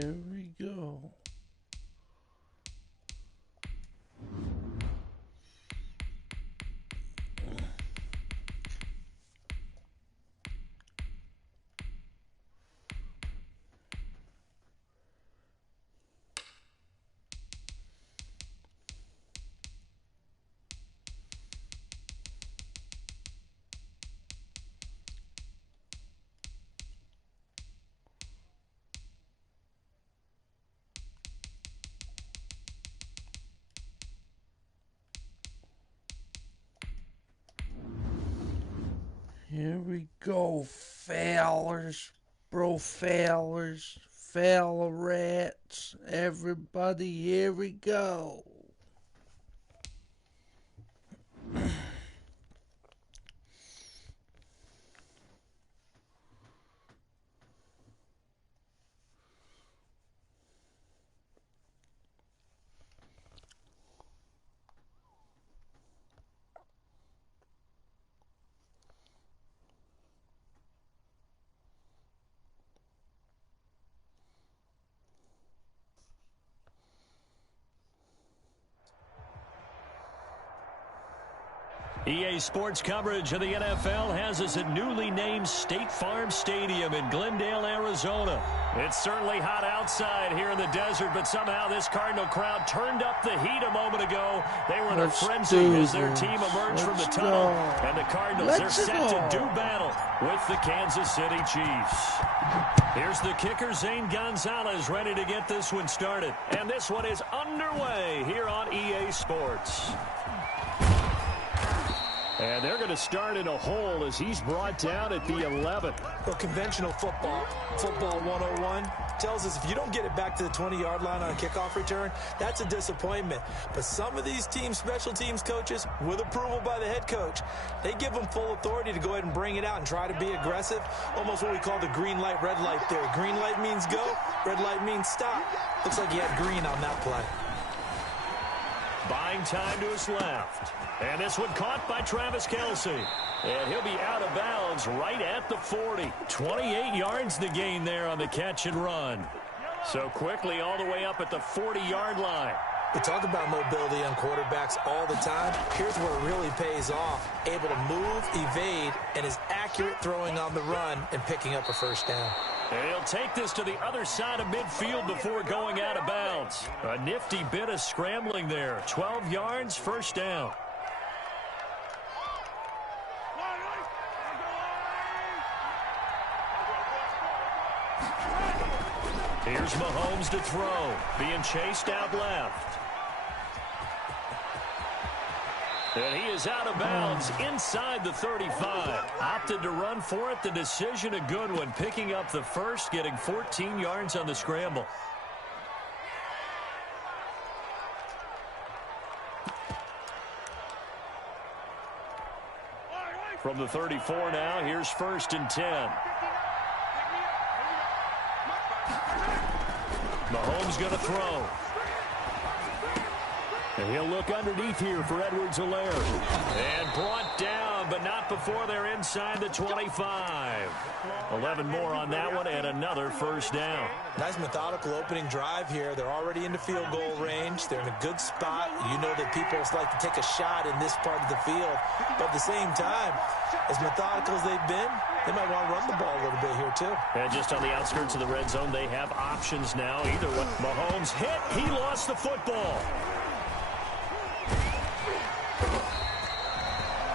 Here we go. Here we go, fellers, fellers, fella rats, everybody, here we go. EA Sports coverage of the NFL has us at newly named State Farm Stadium in Glendale, Arizona. It's certainly hot outside here in the desert, but somehow this Cardinal crowd turned up the heat a moment ago. They were in a frenzy as their team emerged from the tunnel. And the Cardinals are set to do battle with the Kansas City Chiefs. Here's the kicker, Zane Gonzalez, ready to get this one started. And this one is underway here on EA Sports. And they're going to start in a hole as he's brought down at the 11. Well, conventional football 101, tells us if you don't get it back to the 20-yard line on a kickoff return, that's a disappointment. But some of these teams, special teams coaches, with approval by the head coach, they give them full authority to go ahead and bring it out and try to be aggressive. Almost what we call the green light, red light theory. Green light means go, red light means stop. Looks like he had green on that play. Buying time to his left. And this one caught by Travis Kelce. And he'll be out of bounds right at the 40. 28 yards to gain there on the catch and run. So quickly all the way up at the 40-yard line. We talk about mobility on quarterbacks all the time. Here's where it really pays off. Able to move, evade, and is accurate throwing on the run and picking up a first down. And he'll take this to the other side of midfield before going out of bounds. A nifty bit of scrambling there. 12 yards, first down. Here's Mahomes to throw. Being chased out left. And he is out of bounds inside the 35. Opted to run for it. The decision a good one. Picking up the first, getting 14 yards on the scramble. From the 34 now, here's 1st and 10. Mahomes going to throw. And he'll look underneath here for Edwards-Helaire. And brought down, but not before they're inside the 25. 11 more on that one and another first down. Nice methodical opening drive here. They're already into field goal range. They're in a good spot. You know that people like to take a shot in this part of the field. But at the same time, as methodical as they've been, they might want to run the ball a little bit here too. And just on the outskirts of the red zone, they have options now. Either way, Mahomes hit. He lost the football.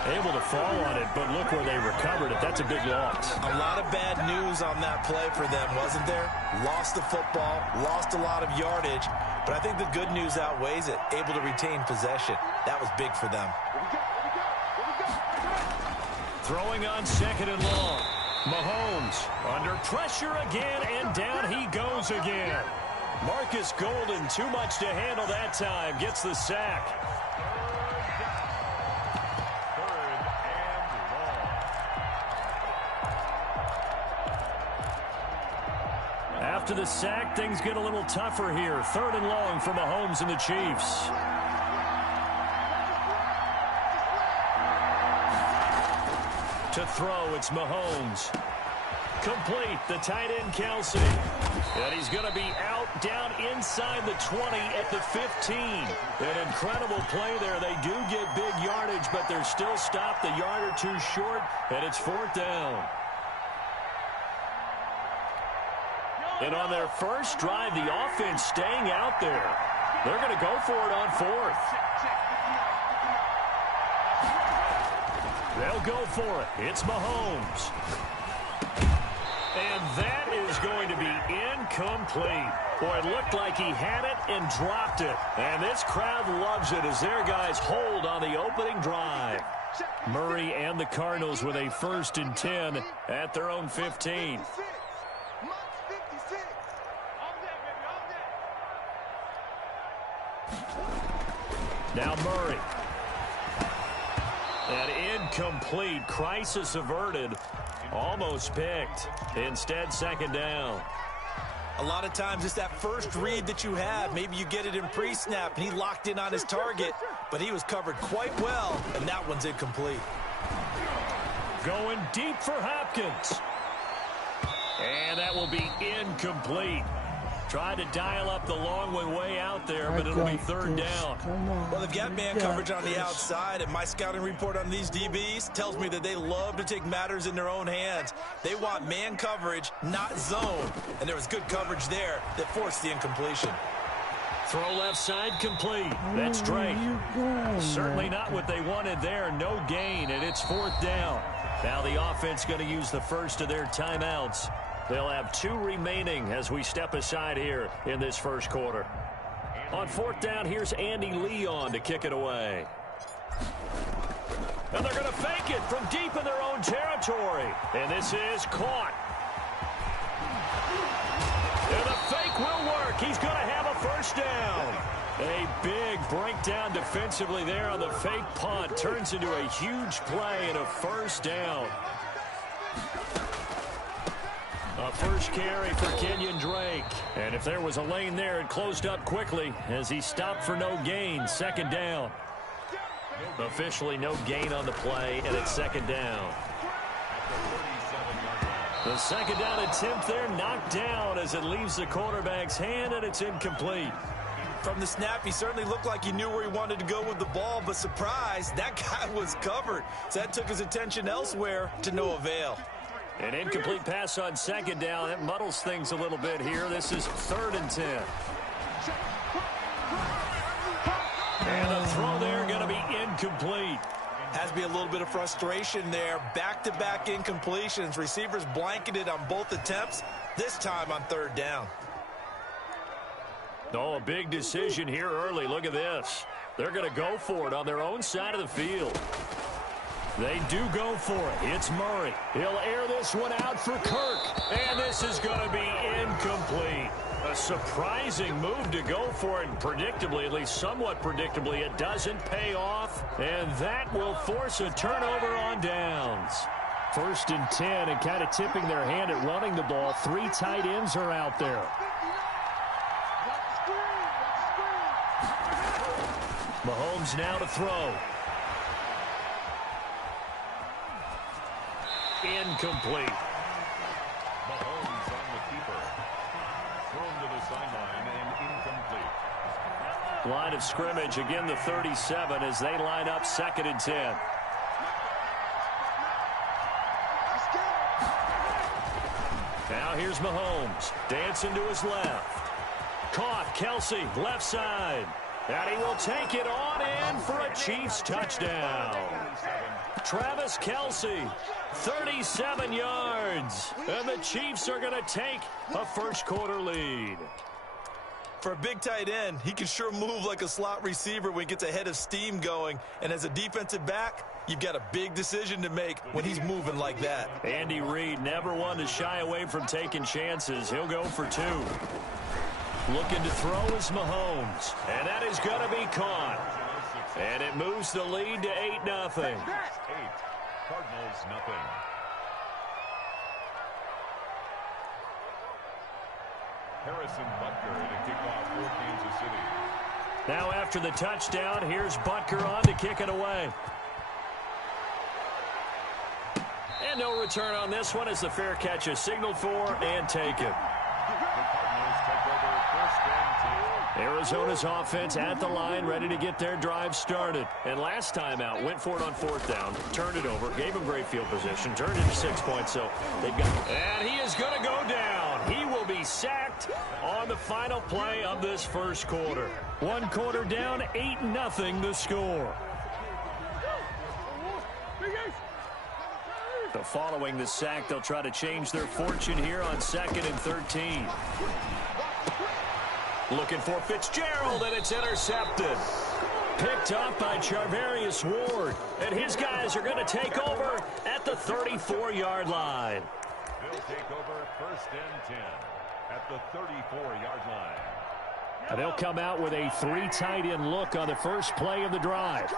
Able to fall on it, but look where they recovered it. That's a big loss. A lot of bad news on that play for them, wasn't there? Lost the football, lost a lot of yardage, but I think the good news outweighs it. Able to retain possession. That was big for them. Throwing on 2nd and long. Mahomes under pressure again, and down he goes again. Marcus Golden, too much to handle that time, gets the sack. After the sack, things get a little tougher here. 3rd and long for Mahomes and the Chiefs. To throw, it's Mahomes. Complete. The tight end, Kelsey. And he's going to be out down inside the 20 at the 15. An incredible play there. They do get big yardage, but they're still stopped a yard or two short, and it's 4th down. And on their first drive, the offense staying out there. They're going to go for it on 4th. They'll go for it. It's Mahomes. And that is going to be incomplete. Boy, it looked like he had it and dropped it. And this crowd loves it as their guys hold on the opening drive. Murray and the Cardinals with a 1st and 10 at their own 15. Now Murray. And incomplete. Crisis averted. Almost picked. Instead, 2nd down. A lot of times it's that first read that you have. Maybe you get it in pre-snap, and he locked in on his target, but he was covered quite well, and that one's incomplete. Going deep for Hopkins. And that will be incomplete. Tried to dial up the long way out there, but it'll be 3rd down. Well, they've got man coverage on the outside, and my scouting report on these DBs tells me that they love to take matters in their own hands. They want man coverage, not zone. And there was good coverage there that forced the incompletion. Throw left side complete. That's Drake. Certainly not what they wanted there. No gain, and it's 4th down. Now the offense going to use the first of their timeouts. They'll have 2 remaining as we step aside here in this first quarter. On 4th down, here's Andy Leon to kick it away. And they're going to fake it from deep in their own territory. And this is caught. And the fake will work. He's going to have a 1st down. A big breakdown defensively there on the fake punt. Turns into a huge play and a 1st down. A first carry for Kenyon Drake. And if there was a lane there, it closed up quickly as he stopped for no gain. 2nd down. Officially no gain on the play, and it's 2nd down. The 2nd down attempt there knocked down as it leaves the quarterback's hand, and it's incomplete. From the snap, he certainly looked like he knew where he wanted to go with the ball, but surprise, that guy was covered. So that took his attention elsewhere to no avail. An incomplete pass on 2nd down. That muddles things a little bit here. This is 3rd and 10. And the throw there going to be incomplete. Has to be a little bit of frustration there. Back-to-back incompletions. Receivers blanketed on both attempts, this time on 3rd down. Oh, a big decision here early. Look at this. They're going to go for it on their own side of the field. They do go for it. It's Murray. He'll air this one out for Kirk. And this is going to be incomplete. A surprising move to go for it. And predictably, at least somewhat predictably, it doesn't pay off. And that will force a turnover on downs. 1st and 10, and kind of tipping their hand at running the ball. 3 tight ends are out there. Mahomes now to throw. Incomplete. Mahomes on the keeper. Thrown to the sideline and incomplete. Line of scrimmage, again the 37 as they line up 2nd and 10. Now here's Mahomes. Dancing to his left. Caught. Kelsey, left side. And he will take it on in for a Chiefs touchdown. Travis Kelsey, 37 yards. And the Chiefs are going to take a first quarter lead. For a big tight end, he can sure move like a slot receiver when he gets a head of steam going. And as a defensive back, you've got a big decision to make when he's moving like that. Andy Reid never one to shy away from taking chances. He'll go for 2. Looking to throw is Mahomes. And that is going to be caught. And it moves the lead to 8-0. 8. Cardinals, nothing. Harrison Butker in a kickoff for Kansas City. Now after the touchdown, here's Butker on to kick it away. And no return on this one as the fair catch is signaled for and taken. Arizona's offense at the line, ready to get their drive started. And last time out, went for it on fourth down, turned it over, gave them great field position, turned into 6 points, so they've got... And he is going to go down. He will be sacked on the final play of this first quarter. 1 quarter down, 8-0 the score. So following the sack, they'll try to change their fortune here on 2nd and 13. Looking for Fitzgerald, and it's intercepted. Picked up by Charvarius Ward. And his guys are going to take over at the 34-yard line. They'll take over 1st and 10 at the 34-yard line. And they'll come out with a 3 tight end look on the first play of the drive.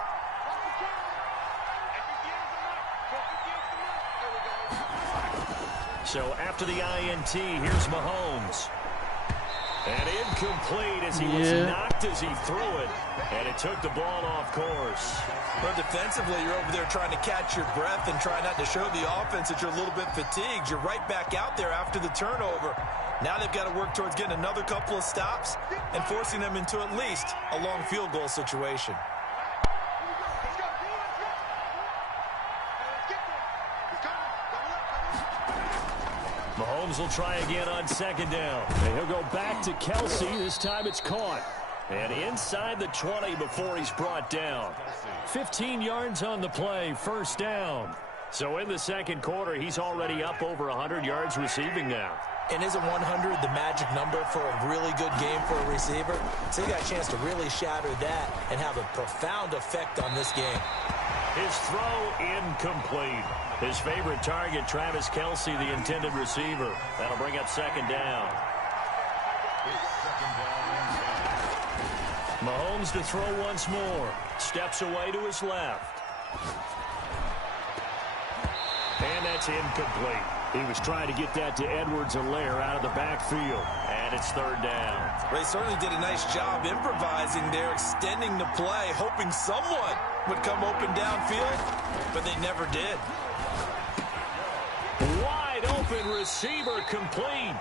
So after the INT, here's Mahomes. And incomplete as he was knocked as he threw it. And it took the ball off course. But defensively, you're over there trying to catch your breath and try not to show the offense that you're a little bit fatigued. You're right back out there after the turnover. Now they've got to work towards getting another couple of stops and forcing them into at least a long field goal situation. Mahomes will try again on 2nd down. And he'll go back to Kelsey. This time it's caught. And inside the 20 before he's brought down. 15 yards on the play, 1st down. So in the second quarter, he's already up over 100 yards receiving now. And isn't 100 the magic number for a really good game for a receiver? So he got a chance to really shatter that and have a profound effect on this game. His throw incomplete. His favorite target, Travis Kelsey, the intended receiver. That'll bring up 2nd down. Mahomes to throw once more. Steps away to his left. And that's incomplete. He was trying to get that to Edwards-Helaire out of the backfield. And it's 3rd down. They certainly did a nice job improvising there, extending the play, hoping someone would come open downfield, but they never did. Wide open receiver complete.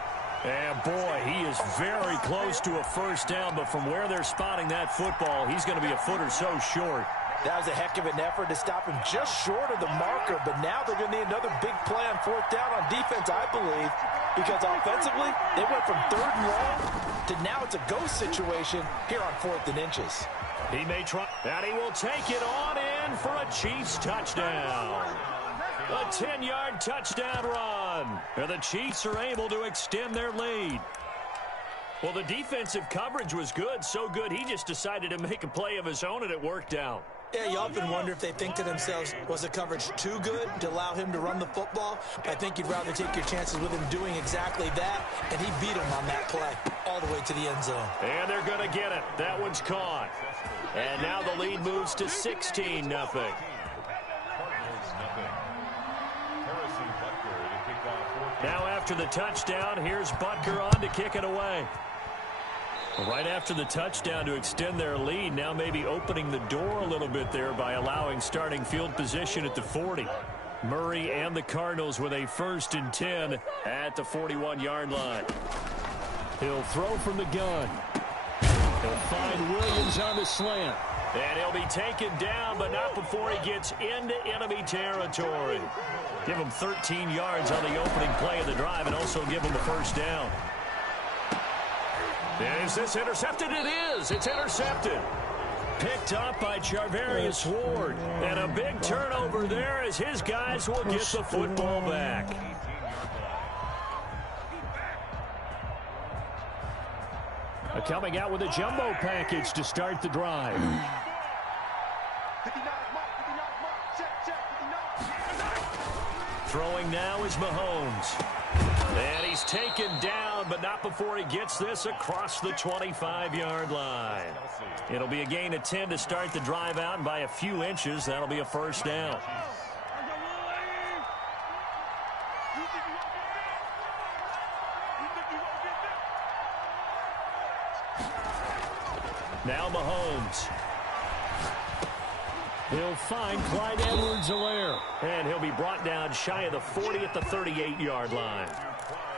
And boy, he is very close to a 1st down, but from where they're spotting that football, he's going to be a foot or so short. That was a heck of an effort to stop him just short of the marker, but now they're going to need another big play on 4th down on defense, I believe, because offensively, they went from 3rd and long to now it's a ghost situation here on 4th and inches. He may try, and he will take it on in for a Chiefs touchdown. A 10-yard touchdown run. And the Chiefs are able to extend their lead. Well, the defensive coverage was good, so good he just decided to make a play of his own, and it worked out. Yeah, you often wonder if they think to themselves, was the coverage too good to allow him to run the football? I think you'd rather take your chances with him doing exactly that, and he beat him on that play all the way to the end zone. And they're going to get it. That one's caught. And now the lead moves to 16-0. Now after the touchdown, here's Butker on to kick it away. Right after the touchdown to extend their lead, now maybe opening the door a little bit there by allowing starting field position at the 40. Murray and the Cardinals with a 1st and 10 at the 41-yard line. He'll throw from the gun. He'll find Williams on the slant. And he'll be taken down, but not before he gets into enemy territory. Give him 13 yards on the opening play of the drive and also give him a 1st down. Is this intercepted? It is. It's intercepted. Picked up by Charvarius Ward. And a big turnover there as his guys will get the football back. Coming out with a jumbo package to start the drive. Throwing now is Mahomes. And he's taken down, but not before he gets this across the 25-yard line. It'll be a gain of 10 to start the drive out, and by a few inches, that'll be a 1st down. Now Mahomes. He'll find Clyde Edwards-Helaire. And he'll be brought down shy of the 40 at the 38-yard line.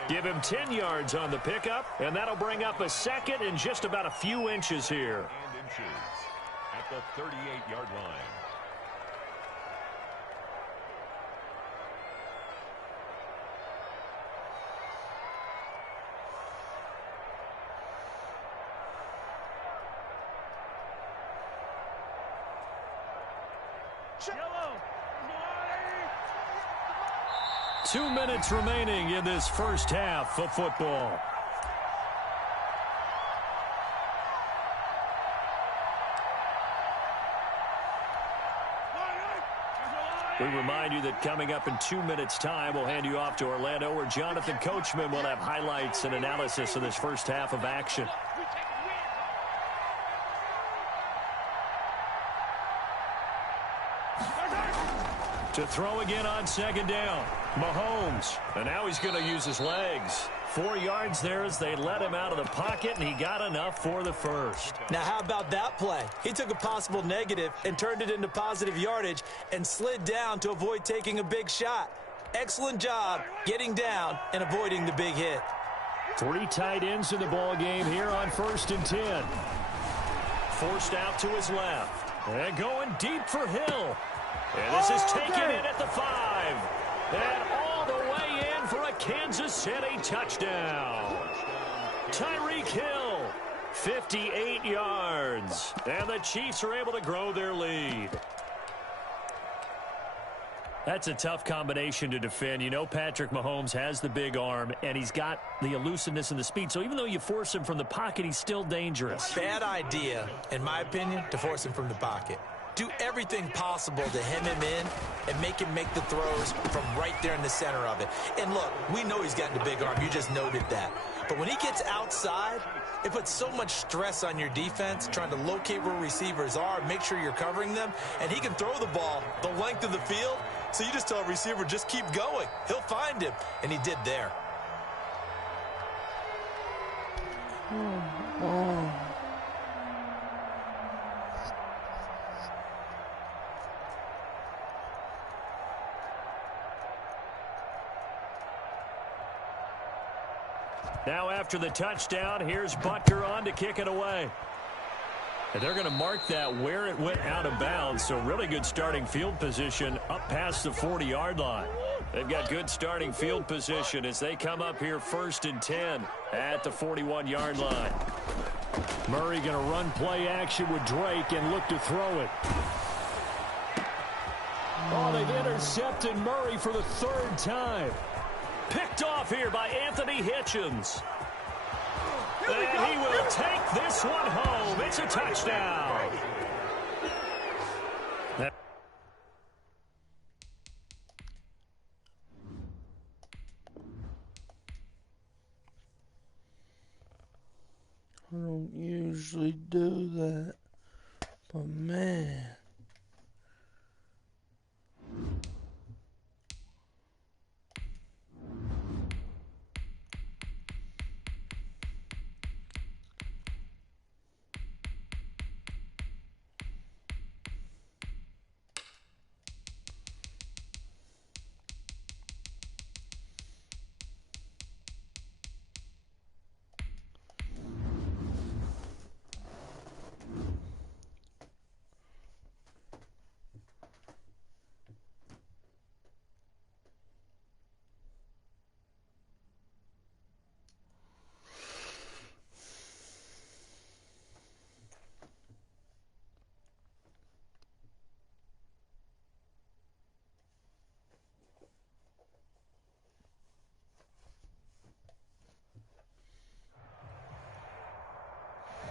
Give him 10 yards on the pickup, and that'll bring up a second and just about a few inches here. And inches at the 38-yard line. Yellow. 2 minutes remaining in this first half of football. We remind you that coming up in 2 minutes' time, we'll hand you off to Orlando, where Jonathan Coachman will have highlights and analysis of this first half of action. To throw again on second down. Mahomes. And now he's going to use his legs. 4 yards there as they let him out of the pocket, and he got enough for the first. Now, how about that play? He took a possible negative and turned it into positive yardage and slid down to avoid taking a big shot. Excellent job getting down and avoiding the big hit. 3 tight ends in the ball game here on 1st and 10. Forced out to his left. And going deep for Hill. And this is taken in at the 5. And all the way in for a Kansas City touchdown. Tyreek Hill, 58 yards. And the Chiefs are able to grow their lead. That's a tough combination to defend. You know Patrick Mahomes has the big arm, and he's got the elusiveness and the speed. So even though you force him from the pocket, he's still dangerous. Bad idea, in my opinion, to force him from the pocket. Do everything possible to hem him in and make him make the throws from right there in the center of it. And look, we know he's got the big arm. You just noted that. But when he gets outside, it puts so much stress on your defense trying to locate where receivers are, make sure you're covering them, and he can throw the ball the length of the field. So you just tell a receiver, just keep going. He'll find him, and he did there. Now after the touchdown, here's Butker on to kick it away. And they're going to mark that where it went out of bounds. So really good starting field position up past the 40-yard line. They've got good starting field position as they come up here 1st and 10 at the 41-yard line. Murray going to run play action with Drake and look to throw it. Oh, they've intercepted Murray for the 3rd time. Picked off here by Anthony Hitchens. And he will take this one home. It's a touchdown. I don't usually do that, but man.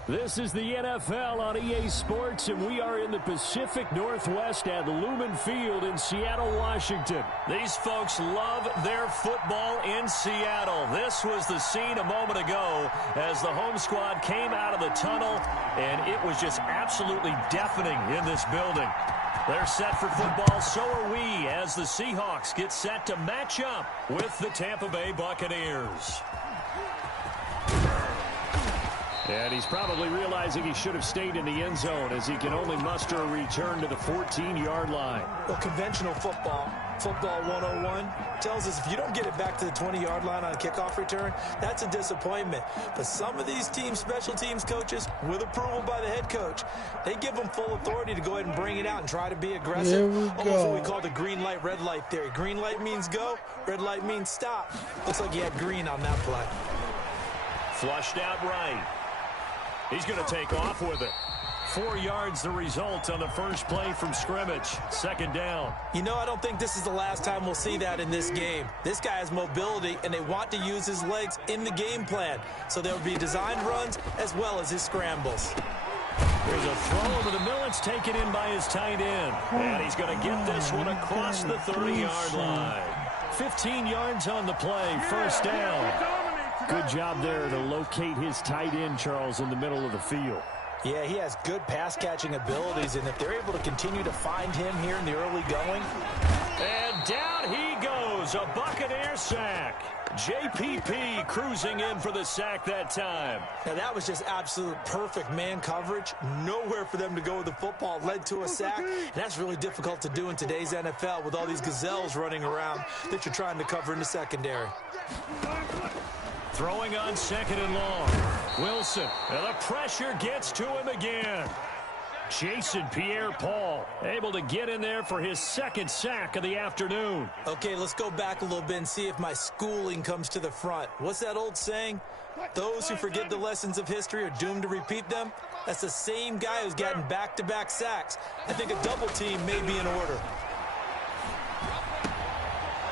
This is the NFL on EA Sports, and we are in the Pacific Northwest at Lumen Field in Seattle, Washington. These folks love their football in Seattle. This was the scene a moment ago as the home squad came out of the tunnel, and it was just absolutely deafening in this building. They're set for football, so are we, as the Seahawks get set to match up with the Tampa Bay Buccaneers. And he's probably realizing he should have stayed in the end zone as he can only muster a return to the 14-yard line. Well, conventional football 101, tells us if you don't get it back to the 20-yard line on a kickoff return, that's a disappointment. But some of these special teams coaches, with approval by the head coach, they give them full authority to go ahead and bring it out and try to be aggressive. Almost what we call the green light, red light theory. Green light means go, red light means stop. Looks like he had green on that play. Flushed out right. He's going to take off with it. 4 yards the result on the first play from scrimmage. Second down. You know, I don't think this is the last time we'll see that in this game. This guy has mobility, and they want to use his legs in the game plan. So there will be designed runs as well as his scrambles. There's a throw over the middle. It's taken in by his tight end. And he's going to get this one across the 30-yard line. 15 yards on the play. First down. Good job there to locate his tight end, Charles, in the middle of the field. Yeah, he has good pass-catching abilities, and if they're able to continue to find him here in the early going. And down he goes, a Buccaneer sack. JPP cruising in for the sack that time. Now, that was just absolute perfect man coverage. Nowhere for them to go with the football. Led to a sack. And that's really difficult to do in today's NFL with all these gazelles running around that you're trying to cover in the secondary. Throwing on second and long. Wilson, and the pressure gets to him again. Jason Pierre-Paul able to get in there for his second sack of the afternoon. Okay, let's go back a little bit and see if my schooling comes to the front. What's that old saying? Those who forget the lessons of history are doomed to repeat them. That's the same guy who's gotten back-to-back sacks. I think a double team may be in order.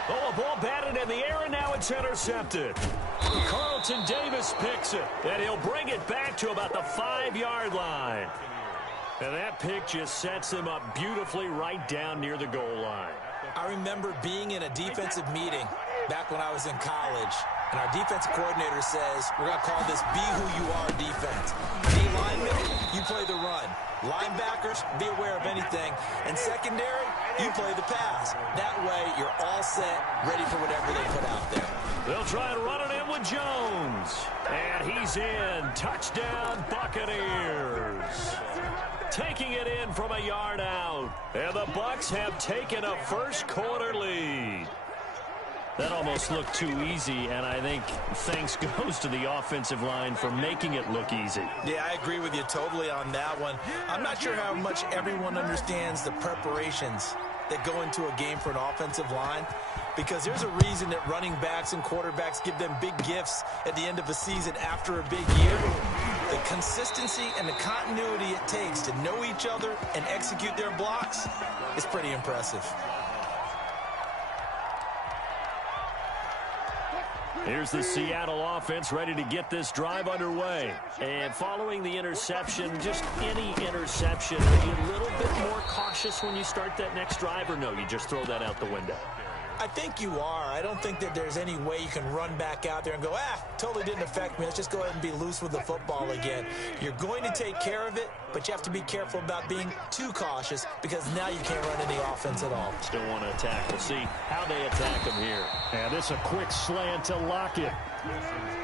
Oh, a ball batted in the air, and now it's intercepted. Carlton Davis picks it, and he'll bring it back to about the 5-yard line. And that pick just sets him up beautifully right down near the goal line. I remember being in a defensive meeting back when I was in college, and our defensive coordinator says, we're going to call this be who you are defense. D-linemen, you play the run. Linebackers, be aware of anything. And secondary, you play the pass. That way, you're all set, ready for whatever they put out there. They'll try and run it in with Jones. And he's in. Touchdown, Buccaneers. Taking it in from a yard out. And the Bucs have taken a first quarter lead. That almost looked too easy, and I think thanks goes to the offensive line for making it look easy. Yeah, I agree with you totally on that one. I'm not sure how much everyone understands the preparations that go into a game for an offensive line, because there's a reason that running backs and quarterbacks give them big gifts at the end of a season after a big year. The consistency and the continuity it takes to know each other and execute their blocks is pretty impressive. Here's the Seattle offense ready to get this drive underway. And following the interception, just any interception, are you a little bit more cautious when you start that next drive, or no, you just throw that out the window? I think you are. I don't think that there's any way you can run back out there and go, totally didn't affect me. Let's just go ahead and be loose with the football again. You're going to take care of it, but you have to be careful about being too cautious, because now you can't run any offense at all. Still want to attack. We'll see how they attack him here. And this a quick slant to Lockett.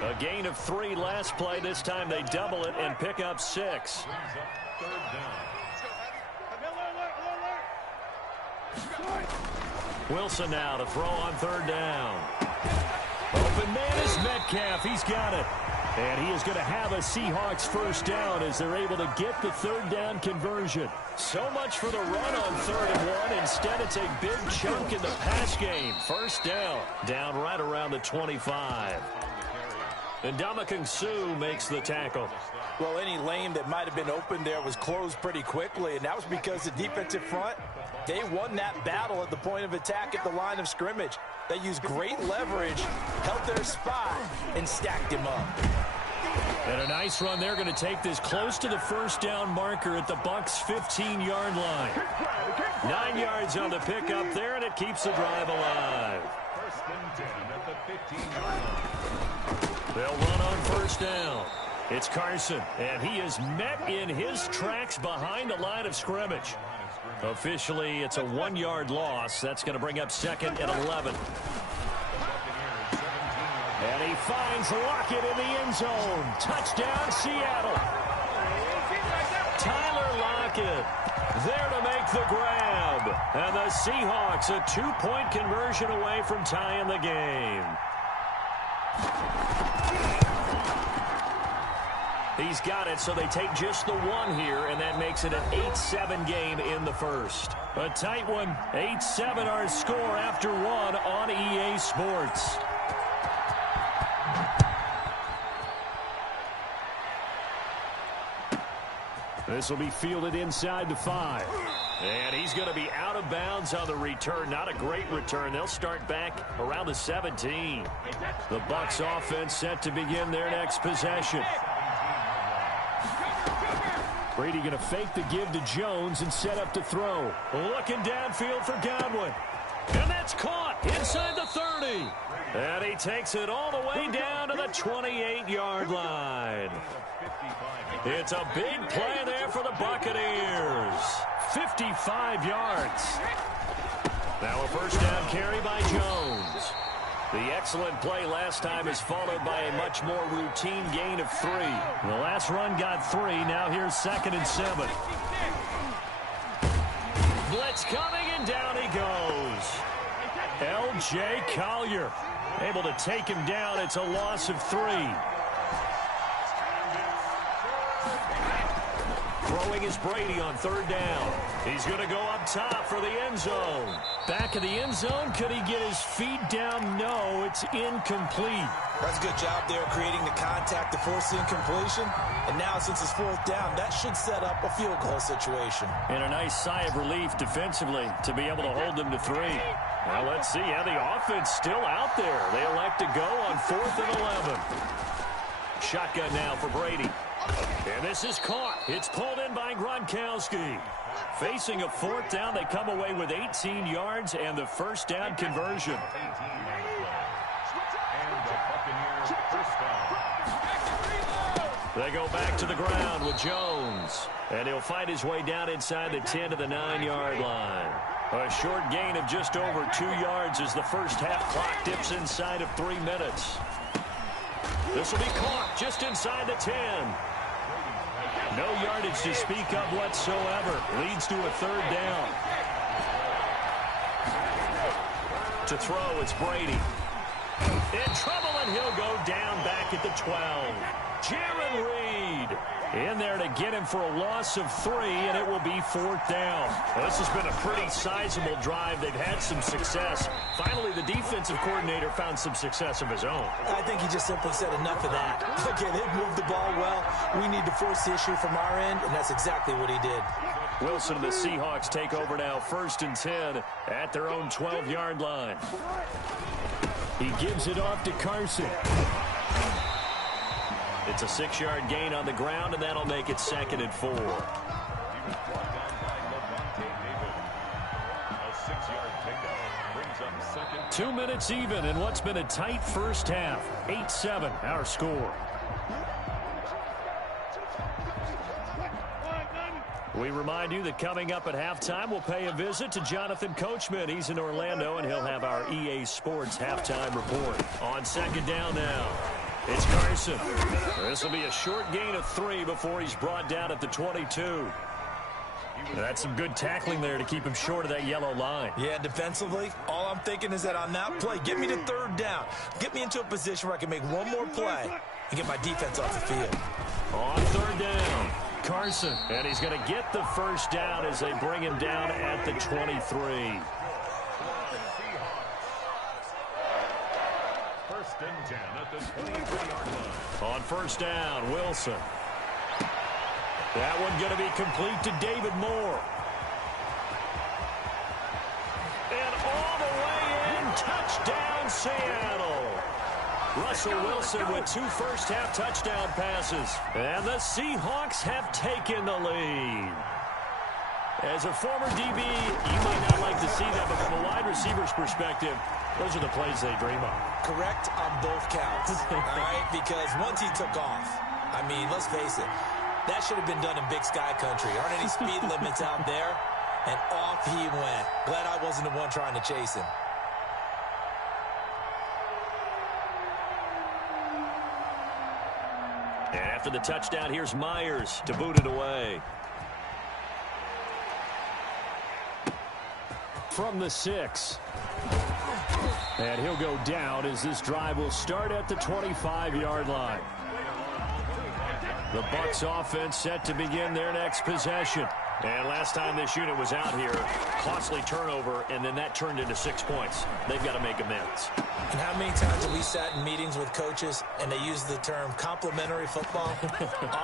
A gain of 3 last play. This time they double it and pick up 6. Wilson now to throw on third down. Open man is Metcalf. He's got it. And he is going to have a Seahawks first down as they're able to get the third down conversion. So much for the run on 3rd and 1. Instead, it's a big chunk in the pass game. First down. Down right around the 25. And Ndamukong Suh makes the tackle. Well, any lane that might have been open there was closed pretty quickly, and that was because the defensive front, they won that battle at the point of attack at the line of scrimmage. They used great leverage, held their spot, and stacked him up. And a nice run. They're going to take this close to the first down marker at the Bucs' 15-yard line. 9 yards on the pickup there, and it keeps the drive alive. First and 10 at the 15-yard line. They'll run on first down. It's Carson, and he is met in his tracks behind the line of scrimmage. Officially, it's a 1-yard loss. That's going to bring up 2nd and 11. And he finds Lockett in the end zone. Touchdown, Seattle. Tyler Lockett there to make the grab. And the Seahawks a 2-point conversion away from tying the game. He's got it, so they take just the one here, and that makes it an 8-7 game in the first. A tight one. 8-7 our score after one on EA Sports. This will be fielded inside the 5. And he's going to be out of bounds on the return. Not a great return. They'll start back around the 17. The Bucs offense set to begin their next possession. Brady going to fake the give to Jones and set up to throw. Looking downfield for Godwin. And that's caught inside the 30. And he takes it all the way down to the 28-yard line. It's a big play there for the Buccaneers. 55 yards. Now a first down carry by Jones. The excellent play last time is followed by a much more routine gain of 3. The last run got 3. Now here's 2nd and 7. Blitz coming, and down he goes. L.J. Collier able to take him down. It's a loss of 3. Throwing is Brady on 3rd down. He's going to go up top for the end zone. Back of the end zone. Could he get his feet down? No, it's incomplete. That's a good job there creating the contact to force the incompletion. And now since it's 4th down, that should set up a field goal situation. And a nice sigh of relief defensively to be able to hold them to 3. Well, let's see how the offense still out there. They elect to go on 4th and 11. Shotgun now for Brady. And this is caught. It's pulled in by Gronkowski. Facing a 4th down, they come away with 18 yards and the first down conversion. They go back to the ground with Jones. And he'll fight his way down inside the 10 to the 9-yard line. A short gain of just over 2 yards as the first half clock dips inside of 3 minutes. This will be caught just inside the 10. No yardage to speak of whatsoever. Leads to a 3rd down. To throw, it's Brady. In trouble, and he'll go down back at the 12. Jaron Reed in there to get him for a loss of 3, and it will be 4th down. Well, this has been a pretty sizable drive. They've had some success. Finally, the defensive coordinator found some success of his own. I think he just simply said enough of that. Okay, they've moved the ball well. We need to force the issue from our end, and that's exactly what he did. Wilson and the Seahawks take over now, 1st and 10 at their own 12-yard line. He gives it off to Carson. It's a 6-yard gain on the ground, and that'll make it 2nd and 4. 2 minutes even in what's been a tight first half. 8-7 our score. We remind you that coming up at halftime, we'll pay a visit to Jonathan Coachman. He's in Orlando, and he'll have our EA Sports halftime report. On 2nd down now, it's Carson. This will be a short gain of 3 before he's brought down at the 22. That's some good tackling there to keep him short of that yellow line. Yeah, defensively, all I'm thinking is that on that play, get me to 3rd down. Get me into a position where I can make one more play and get my defense off the field. On 3rd down, Carson. And he's going to get the first down as they bring him down at the 23. 1st and 10 at the 23-yard line. On 1st down, Wilson. That one going to be complete to David Moore. And all the way in, touchdown Seattle. Russell Wilson with 2 first-half touchdown passes. And the Seahawks have taken the lead. As a former DB, you might not like to see that, but from a wide receiver's perspective, those are the plays they dream of. Correct on both counts, all right? Because once he took off, I mean, let's face it, that should have been done in Big Sky Country. Aren't any speed limits out there? And off he went. Glad I wasn't the one trying to chase him. And after the touchdown, here's Myers to boot it away. From the 6. And he'll go down as this drive will start at the 25-yard line. The Bucs offense set to begin their next possession. And last time this unit was out here, costly turnover, and then that turned into 6 points. They've got to make amends. And how many times have we sat in meetings with coaches and they use the term complementary football?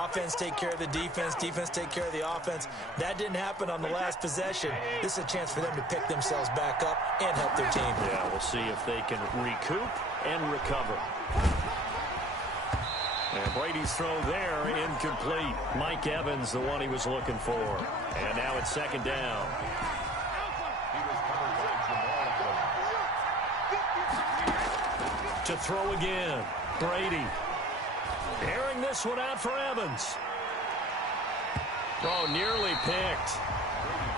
Offense take care of the defense, defense take care of the offense. That didn't happen on the last possession. This is a chance for them to pick themselves back up and help their team. Yeah, we'll see if they can recoup and recover. And Brady's throw there, incomplete. Mike Evans, the one he was looking for. And now it's second down. To throw again, Brady. Airing this one out for Evans. Oh, nearly picked.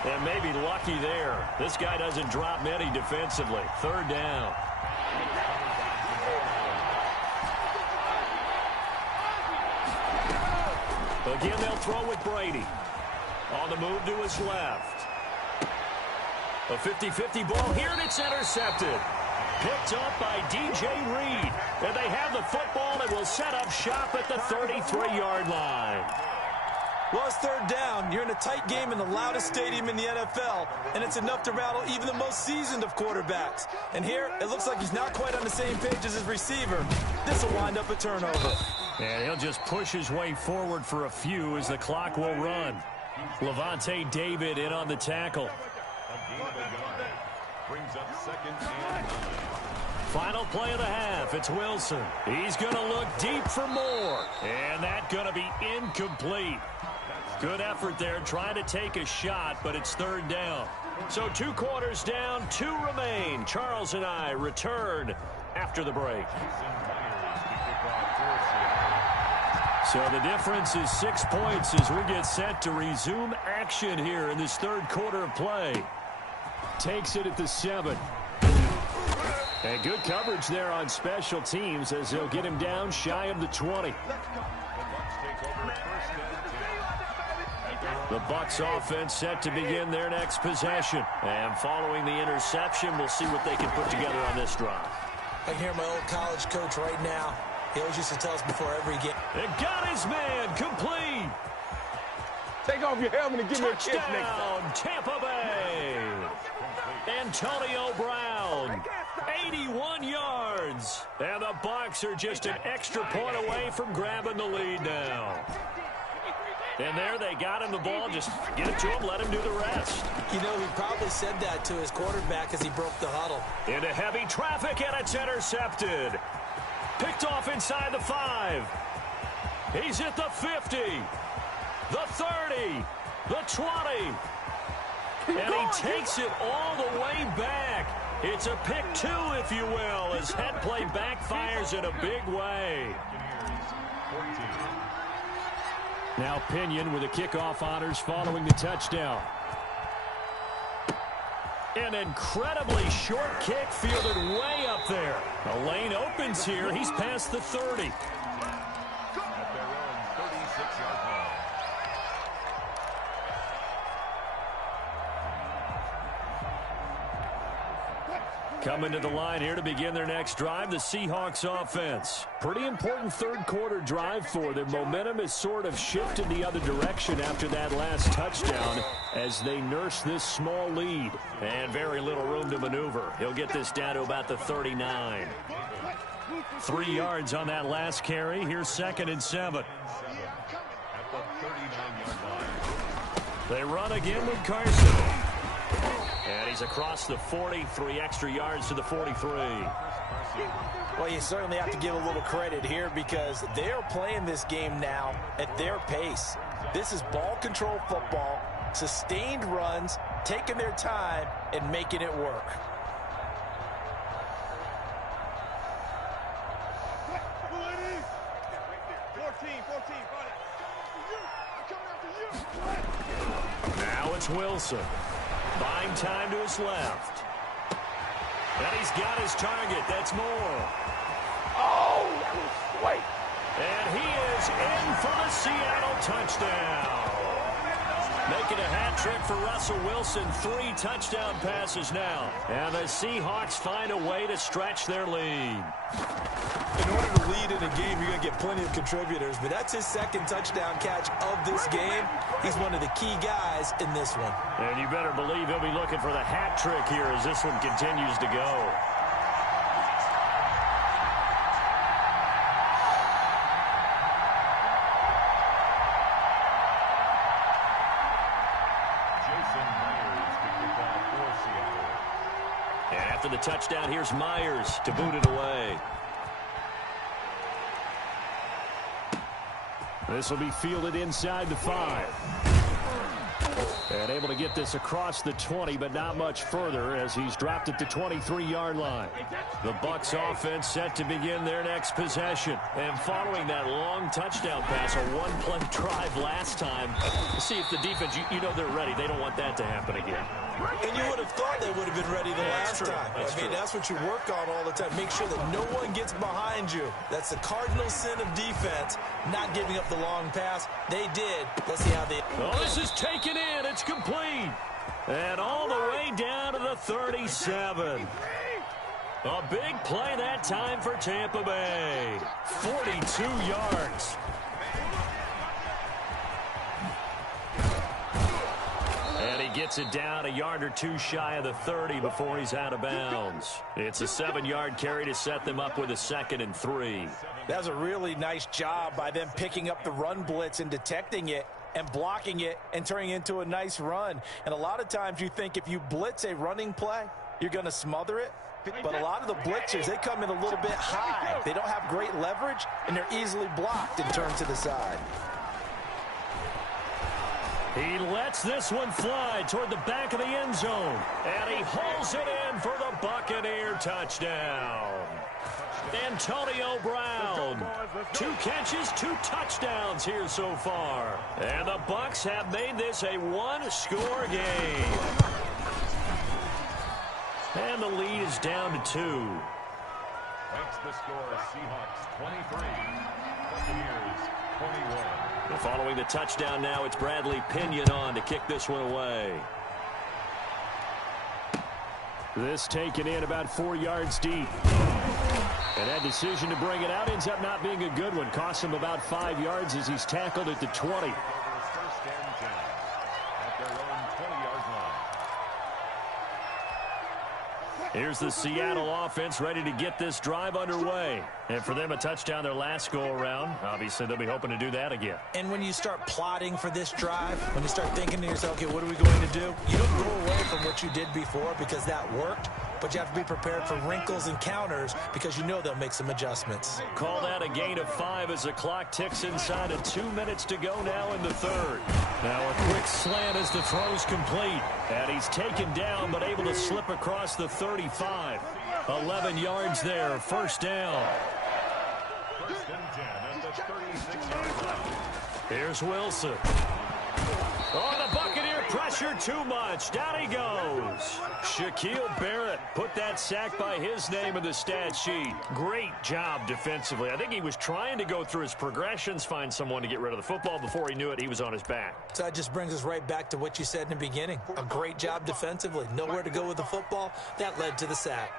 And maybe lucky there. This guy doesn't drop many defensively. Third down. Again, they'll throw with Brady. On the move to his left. A 50-50 ball here, and it's intercepted. Picked up by D.J. Reed. And they have the football that will set up shop at the 33-yard line. Well, it's third down. You're in a tight game in the loudest stadium in the NFL, and it's enough to rattle even the most seasoned of quarterbacks. And here, it looks like he's not quite on the same page as his receiver. This will wind up a turnover. And he'll just push his way forward for a few as the clock will run. Levante David in on the tackle. Brings up second and 9. Final play of the half. It's Wilson. He's going to look deep for more. And that's going to be incomplete. Good effort there trying to take a shot, but it's third down. So 2 quarters down, 2 remain. Charles and I return after the break. So the difference is 6 points as we get set to resume action here in this third quarter of play. Takes it at the 7. And good coverage there on special teams as they'll get him down shy of the 20. The Bucs offense set to begin their next possession. And following the interception, we'll see what they can put together on this drive. I can hear my old college coach right now. He always used to tell us before every game. It got his man complete. Take off your helmet and give me a kiss next time. Touchdown, Tampa Bay. Antonio Brown, 81 yards. And the Bucs are just an extra point away from grabbing the lead now. And there they got him the ball. Just get it to him, let him do the rest. You know, he probably said that to his quarterback as he broke the huddle. Into heavy traffic, and it's intercepted. Picked off inside the 5. He's at the 50, the 30, the 20. And he takes it all the way back. It's a pick 2, if you will, as head play backfires in a big way. Now Pinion with the kickoff honors following the touchdown. An incredibly short kick fielded way up there. A lane opens here. He's past the 30. At their own 36-yard line. Coming to the line here to begin their next drive, the Seahawks offense. Pretty important third quarter drive for them. Momentum has sort of shifted the other direction after that last touchdown as they nurse this small lead. And very little room to maneuver. He'll get this down to about the 39. 3 yards on that last carry. Here's second and 7. At the 39-yard line. They run again with Carson. And he's across the 40, 3 extra yards to the 43. Well, you certainly have to give a little credit here because they're playing this game now at their pace. This is ball control football, sustained runs, taking their time, and making it work. Now it's Wilson. Buying time to his left. And he's got his target. That's Moore. Oh, wait. And he is in for the Seattle touchdown. Making a hat trick for Russell Wilson. 3 touchdown passes now. And the Seahawks find a way to stretch their lead. In order to lead in a game, you're going to get plenty of contributors, but that's his second touchdown catch of this game. He's one of the key guys in this one. And you better believe he'll be looking for the hat trick here as this one continues to go. And after the touchdown, here's Myers to boot it away. This will be fielded inside the 5. And able to get this across the 20, but not much further as he's dropped it to 23-yard line. The Bucs offense set to begin their next possession. And following that long touchdown pass, a one-play drive last time, see if the defense, you know they're ready. They don't want that to happen again. And you would have thought they would have been ready the last time. I mean, that's what you work on all the time. Make sure that no one gets behind you. That's the cardinal sin of defense, not giving up the long pass. They did. Let's see how they... Oh, this is taken in. It's complete. And all the way down to the 37. A big play that time for Tampa Bay. 42 yards. And he gets it down a yard or two shy of the 30 before he's out of bounds. It's a 7-yard carry to set them up with a 2nd and 3. That's a really nice job by them picking up the run blitz and detecting it and blocking it and turning it into a nice run. And a lot of times you think if you blitz a running play, you're going to smother it. But a lot of the blitzers, they come in a little bit high. They don't have great leverage, and they're easily blocked and turned to the side. He lets this one fly toward the back of the end zone. And he hauls it in for the Buccaneer touchdown. Antonio Brown. 2 catches, 2 touchdowns here so far. And the Bucs have made this a 1-score game. And the lead is down to 2. Makes the score Seahawks 23, Buccaneers 21. Following the touchdown now, it's Bradley Pinion on to kick this one away. This taken in about 4 yards deep. And that decision to bring it out ends up not being a good one. Costs him about 5 yards as he's tackled at the 20. First and 10 at their own 20-yard line. Here's the Seattle offense ready to get this drive underway. And for them, a touchdown their last go-around. Obviously, they'll be hoping to do that again. And when you start plotting for this drive, when you start thinking to yourself, okay, what are we going to do? You don't go away from what you did before because that worked. But you have to be prepared for wrinkles and counters because you know they'll make some adjustments. Call that a gain of 5 as the clock ticks inside of 2 minutes to go now in the 3rd. Now a quick slant as the throw's complete. And he's taken down but able to slip across the 35. 11 yards there, first down. First and 10 at the 36-yard line. Here's Wilson. Oh, the Buccaneer pressure too much. Down he goes. Shaquille Barrett put that sack by his name in the stat sheet. Great job defensively. I think he was trying to go through his progressions, find someone to get rid of the football. Before he knew it, he was on his back. So that just brings us right back to what you said in the beginning. A great job defensively. Nowhere to go with the football. That led to the sack.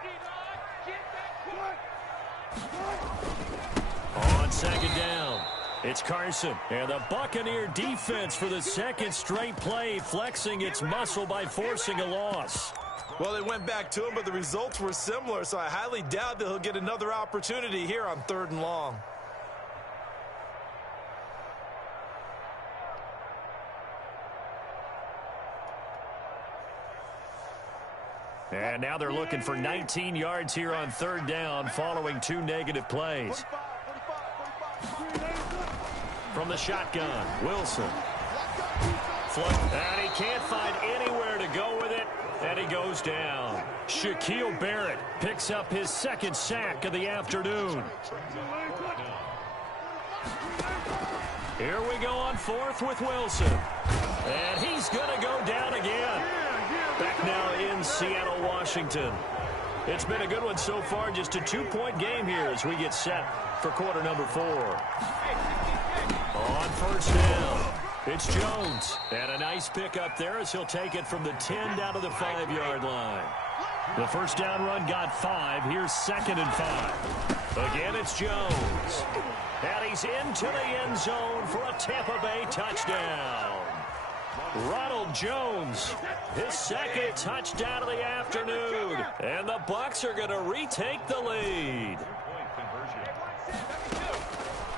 On 2nd down, it's Carson. And the Buccaneer defense for the 2nd straight play, flexing its muscle by forcing a loss. Well, they went back to him, but the results were similar, so I highly doubt that he'll get another opportunity here on 3rd and long. And now they're looking for 19 yards here on 3rd down following 2 negative plays. From the shotgun, Wilson. And he can't find anywhere to go with it, and he goes down. Shaquille Barrett picks up his 2nd sack of the afternoon. Here we go on 4th with Wilson. And he's going to go down again. Back now in Seattle, Washington. It's been a good one so far. Just a 2-point game here as we get set for quarter number 4. On first down, it's Jones. And a nice pickup there as he'll take it from the 10 down to the 5-yard line. The first down run got 5. Here's 2nd and 5. Again, it's Jones. And he's into the end zone for a Tampa Bay touchdown. Ronald Jones, his 2nd touchdown of the afternoon. And the Bucs are going to retake the lead.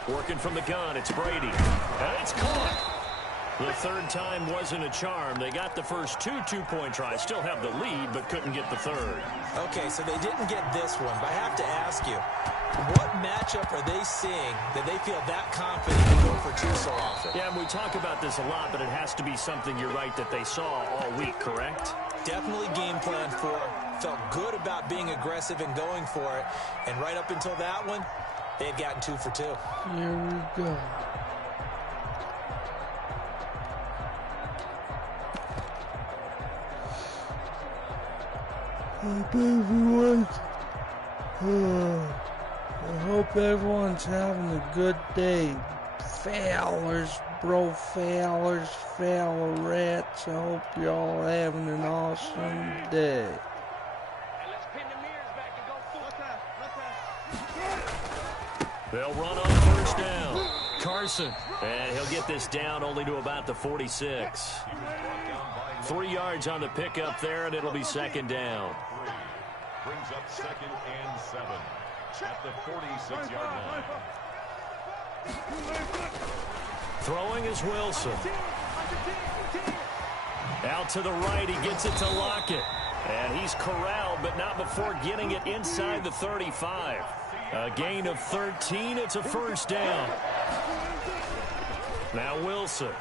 Working from the gun, it's Brady. And it's caught. The 3rd time wasn't a charm. They got the first 2 two-point tries. Still have the lead, but couldn't get the 3rd. Okay, so they didn't get this one, but I have to ask you, what matchup are they seeing that they feel that confident to go for 2 so often? Yeah, and we talk about this a lot, but it has to be something, you're right, that they saw all week, correct? Definitely game plan for it. Felt good about being aggressive and going for it. And right up until that one, they had gotten 2 for 2. Here we go. I hope everyone's having a good day. Fowlers, bro, Fowlers, Fowler rats. I hope you're all having an awesome day. They'll run on first down. Carson. And he'll get this down only to about the 46. 3 yards on the pickup there, and it'll be 2nd down. Brings up 2nd and 7 at the 46-yard line. Throwing is Wilson. Out to the right, he gets it to Lockett. And he's corralled, but not before getting it inside the 35. A gain of 13, it's a first down. Now Wilson.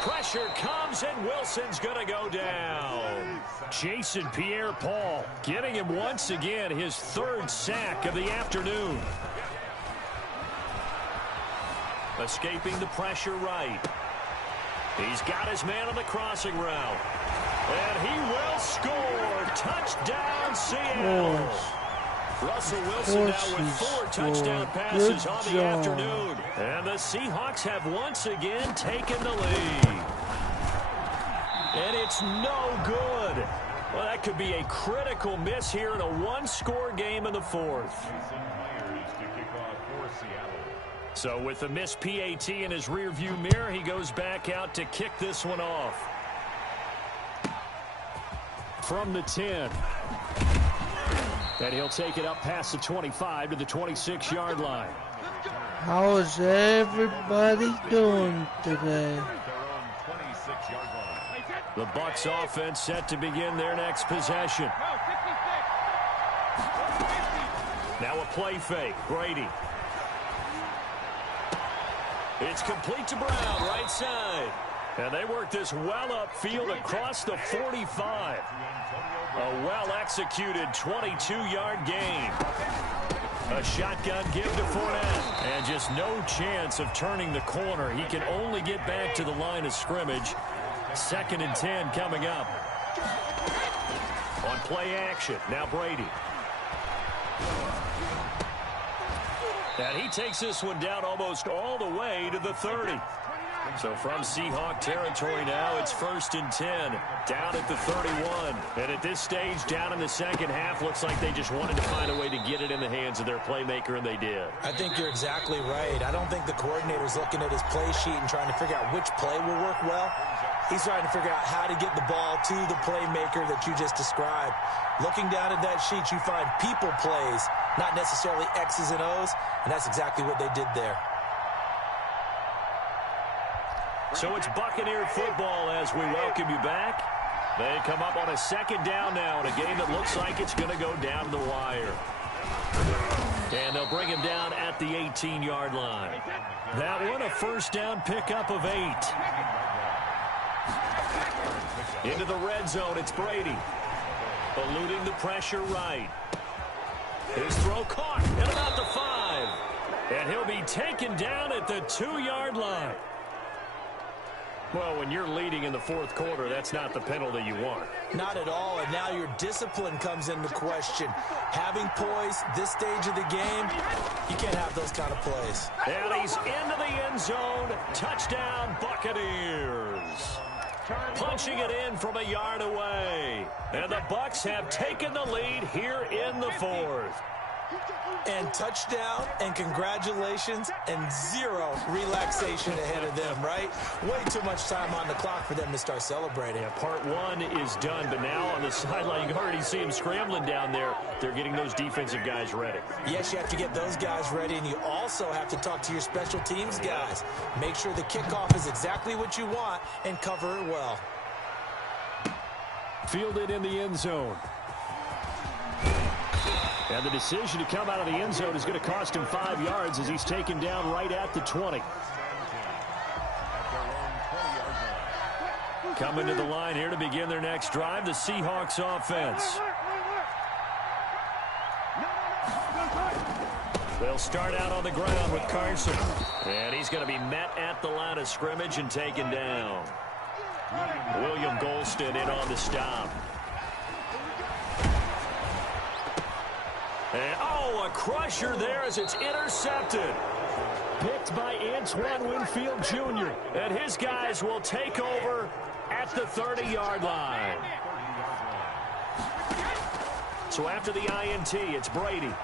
Pressure comes, and Wilson's going to go down. Jason Pierre-Paul getting him once again his 3rd sack of the afternoon. Escaping the pressure right. He's got his man on the crossing route. And he will score. Touchdown, Seattle. Russell Wilson now with 4 touchdown passes on the afternoon. And the Seahawks have once again taken the lead. And it's no good. Well, that could be a critical miss here in a 1-score game in the 4th. So with the missed PAT in his rearview mirror, he goes back out to kick this one off. From the 10. And he'll take it up past the 25 to the 26-yard line. How is everybody doing today? The Bucs offense set to begin their next possession. Now a play fake. Brady. It's complete to Brown, right side. And they work this well upfield across the 45. A well-executed 22-yard gain. A shotgun give to Fournette. And just no chance of turning the corner. He can only get back to the line of scrimmage. 2nd and 10 coming up. On play action, now Brady. And he takes this one down almost all the way to the 30. So from Seahawk territory now, it's 1st and 10, down at the 31. And at this stage, down in the second half, looks like they just wanted to find a way to get it in the hands of their playmaker, and they did. I think you're exactly right. I don't think the coordinator's looking at his play sheet and trying to figure out which play will work well. He's trying to figure out how to get the ball to the playmaker that you just described. Looking down at that sheet, you find people plays, not necessarily X's and O's, and that's exactly what they did there. So it's Buccaneer football as we welcome you back. They come up on a 2nd down now in a game that looks like it's going to go down to the wire. And they'll bring him down at the 18-yard line. That one a 1st down pickup of 8. Into the red zone, it's Brady. Eluding the pressure right. His throw caught at about the 5. And he'll be taken down at the 2-yard line. Well, when you're leading in the fourth quarter, that's not the penalty you want. Not at all, and now your discipline comes into question. Having poise this stage of the game, you can't have those kind of plays. And he's into the end zone. Touchdown, Buccaneers. Punching it in from a yard away. And the Bucs have taken the lead here in the fourth. And touchdown, and congratulations, and zero relaxation ahead of them, right? Way too much time on the clock for them to start celebrating. Yeah, part one is done, but now on the sideline, you can already see them scrambling down there. They're getting those defensive guys ready. Yes, you have to get those guys ready, and you also have to talk to your special teams guys. Make sure the kickoff is exactly what you want and cover it well. Fielded in the end zone. And the decision to come out of the end zone is going to cost him 5 yards as he's taken down right at the 20. Coming to the line here to begin their next drive, the Seahawks offense. They'll start out on the ground with Carson. And he's going to be met at the line of scrimmage and taken down. William Golston in on the stop. And, a crusher there as it's intercepted. Picked by Antoine Winfield Jr. And his guys will take over at the 30-yard line. So after the INT, it's Brady.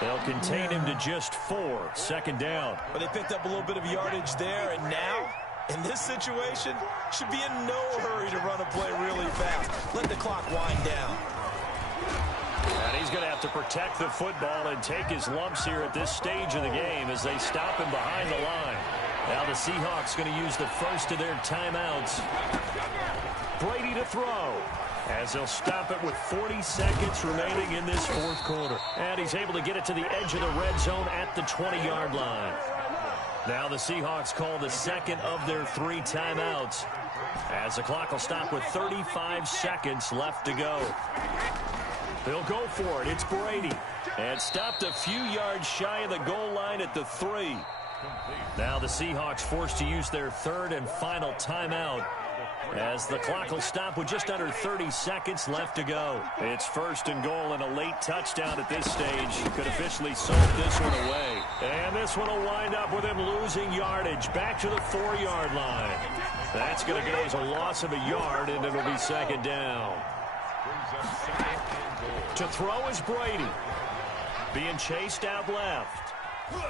They'll contain him to just 4. Second down. But they picked up a little bit of yardage there, and now, in this situation, should be in no hurry to run a play really fast. Let the clock wind down. And he's going to have to protect the football and take his lumps here at this stage of the game as they stop him behind the line. Now the Seahawks going to use the first of their timeouts. Brady to throw, as they'll stop it with 40 seconds remaining in this fourth quarter. And he's able to get it to the edge of the red zone at the 20-yard line. Now the Seahawks call the second of their 3 timeouts, as the clock will stop with 35 seconds left to go. They'll go for it. It's Brady. And stopped a few yards shy of the goal line at the 3. Now the Seahawks forced to use their third and final timeout, as the clock will stop with just under 30 seconds left to go. It's first and goal, and a late touchdown at this stage could officially salt this one away. And this one will wind up with him losing yardage back to the 4-yard line. That's going to go as a loss of a yard, and it'll be second down. To throw is Brady. Being chased out left.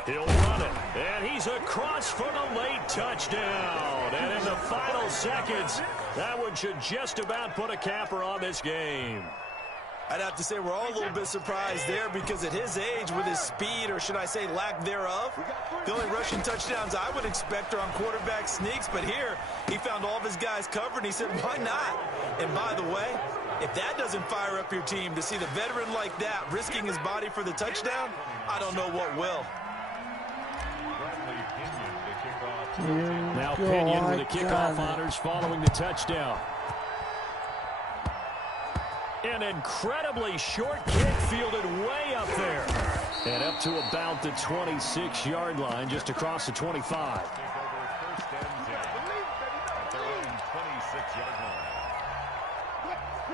He'll run it, and he's across for the late touchdown. And in the final seconds, that one should just about put a capper on this game. I'd have to say we're all a little bit surprised there, because at his age, with his speed, or should I say lack thereof, the only rushing touchdowns I would expect are on quarterback sneaks. But here, he found all of his guys covered, and he said, why not? And by the way, if that doesn't fire up your team to see the veteran like that risking his body for the touchdown, I don't know what will. Now Pinion with the kickoff honors following the touchdown. An incredibly short kick fielded way up there. And up to about the 26-yard line, just across the 25.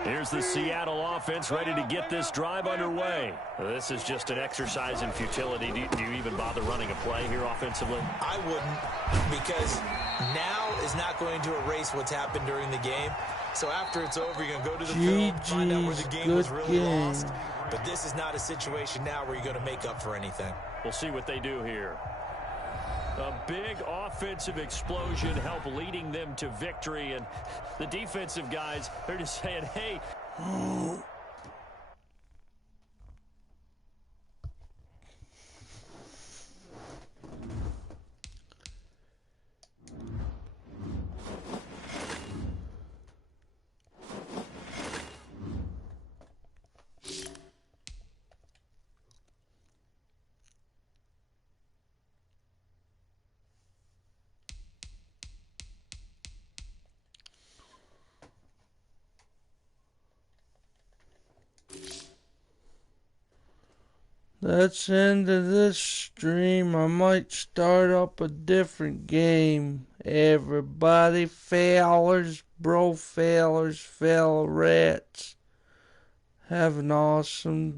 Here's the Seattle offense ready to get this drive underway. This is just an exercise in futility. Do you even bother running a play here offensively? I wouldn't, because now is not going to erase what's happened during the game. So after it's over, you're going to go to the film, find out where the game was really lost. But this is not a situation now where you're going to make up for anything. We'll see what they do here. A big offensive explosion helped leading them to victory, and the defensive guys are just saying, hey. That's the end of this stream. I might start up a different game. Everybody, fellers, bro fellers, fella rats. Have an awesome day.